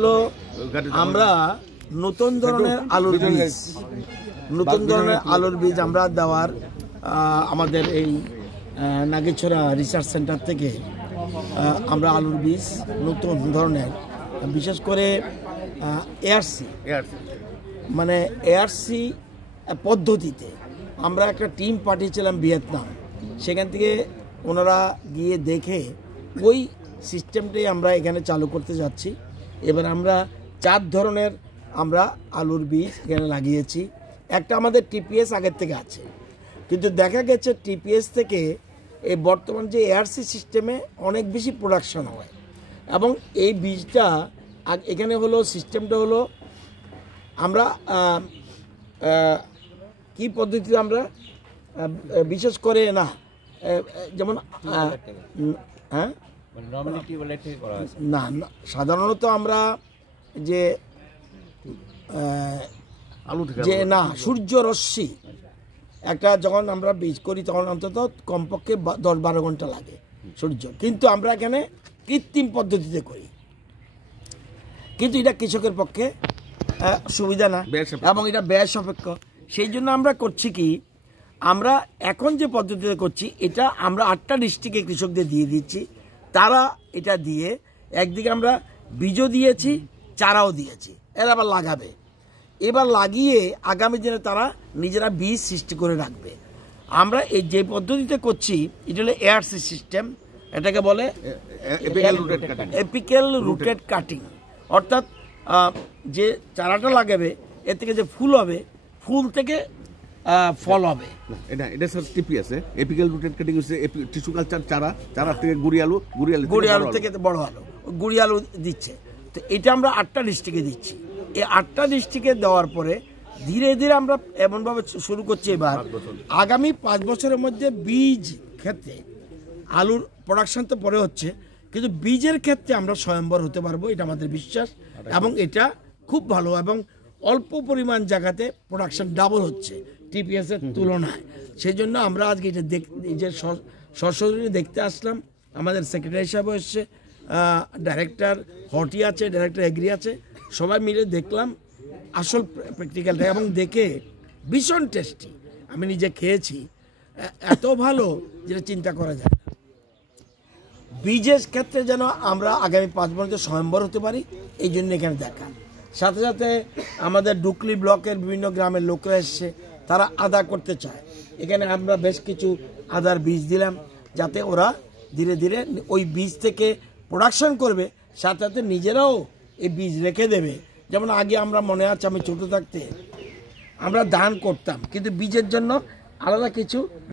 হলো আমরা নতুন ধরনের আলুর বীজ আমরা দেওয়ার আমাদের এই নাগেছড়া রিসার্চ সেন্টার থেকে আমরা আলুর বীজ নতুন ধরনের বিশেষ করে এআরসি মানে এআরসি পদ্ধতিতে আমরা একটা টিম পাঠিয়েছিলাম ভিয়েতনাম। সেখান থেকে ওনারা গিয়ে দেখে ওই সিস্টেমটাই আমরা এখানে চালু করতে যাচ্ছি। এবার আমরা 4 ধরনের আমরা আলুর বীজ এখানে লাগিয়েছি। একটা আমাদের টিপিএস আগের থেকে আছে, কিন্তু দেখা গেছে টিপিএস থেকে এই বর্তমান যে এআরসি সিস্টেমে অনেক বেশি প্রোডাকশন হয় এবং এই বীজটা এখানে হলো সিস্টেমটা হলো আমরা কি পদ্ধতিতে আমরা বিশেষ করে না যেমন হ্যাঁ না সাধারণত আমরা যে না সূর্য রশ্মি একটা যখন আমরা বীজ করি তখন অন্তত কমপক্ষে 10-12 ঘন্টা লাগে সূর্য, কিন্তু আমরা এখানে কৃত্রিম পদ্ধতিতে করি, কিন্তু এটা কৃষকের পক্ষে সুবিধা না এবং এটা ব্যয় সাপেক্ষ। সেই জন্য আমরা করছি কি, আমরা এখন যে পদ্ধতিতে করছি এটা আমরা 8টা ডিস্ট্রিক্টে কৃষকদের দিয়ে দিচ্ছি। তারা এটা দিয়ে একদিকে আমরা বীজও দিয়েছি, চারাও দিয়েছি, এরা আবার লাগাবে। এবার লাগিয়ে আগামী দিনে তারা নিজেরা বীজ সৃষ্টি করে রাখবে। আমরা এই যে পদ্ধতিতে করছি এটা হলো এআরসি সিস্টেম, এটাকে বলে এপিক্যাল রুটেড কাটিং। অর্থাৎ যে চারাটা লাগাবে এর থেকে যে ফুল হবে, ফুল থেকে ফল হবে। এটা sir TPS apical rooted cutting হচ্ছে টিস্যু কালচার চারা থেকে গুড়ি আলু থেকে বড় আলু, গুড়ি আলু দিচ্ছে। তো এটা আমরা 8টা ডিস্ট্রিক্টে দিচ্ছি। এই 8টা ডিস্ট্রিক্টে দেওয়ার পরে ধীরে ধীরে আমরা এমনভাবে শুরু করছি এবার আগামী 5 বছরের মধ্যে বীজ ক্ষেত্রে আলুর প্রোডাকশন তো পরে হচ্ছে, কিন্তু বীজের ক্ষেত্রে আমরা স্বয়ম্বর হতে পারবো, এটা আমাদের বিশ্বাস। এবং এটা খুব ভালো এবং অল্প পরিমাণ জায়গাতে প্রোডাকশন ডাবল হচ্ছে টিপিএস এর তুলনায়। সেই জন্য আমরা আজকে এটা যে সশরীরে দেখতে আসলাম। আমাদের সেক্রেটারি সাহেব এসছে, ডাইরেক্টর হটি আছে, ডাইরেক্টর এগ্রি আছে, সবাই মিলে দেখলাম আসল প্র্যাকটিক্যালটা এবং দেখে ভীষণ টেস্টি। আমি নিজে খেয়েছি, এত ভালো যেটা চিন্তা করা যায়। বীজের ক্ষেত্রে যেন আমরা আগামী 5 বছর স্বয়ম্বর হতে পারি, এই জন্য এখানে দেখা। সাথে সাথে আমাদের ডুকলি ব্লকের বিভিন্ন গ্রামের লোকরা এসছে, তারা আদা করতে চায়। এখানে আমরা বেশ কিছু আদার বীজ দিলাম যাতে ওরা ধীরে ধীরে ওই বীজ থেকে প্রোডাকশন করবে, সাথে সাথে নিজেরাও এই বীজ রেখে দেবে। যেমন আগে আমরা মনে আছে আমি ছোটো থাকতে আমরা ধান করতাম, কিন্তু বীজের জন্য আলাদা কিছু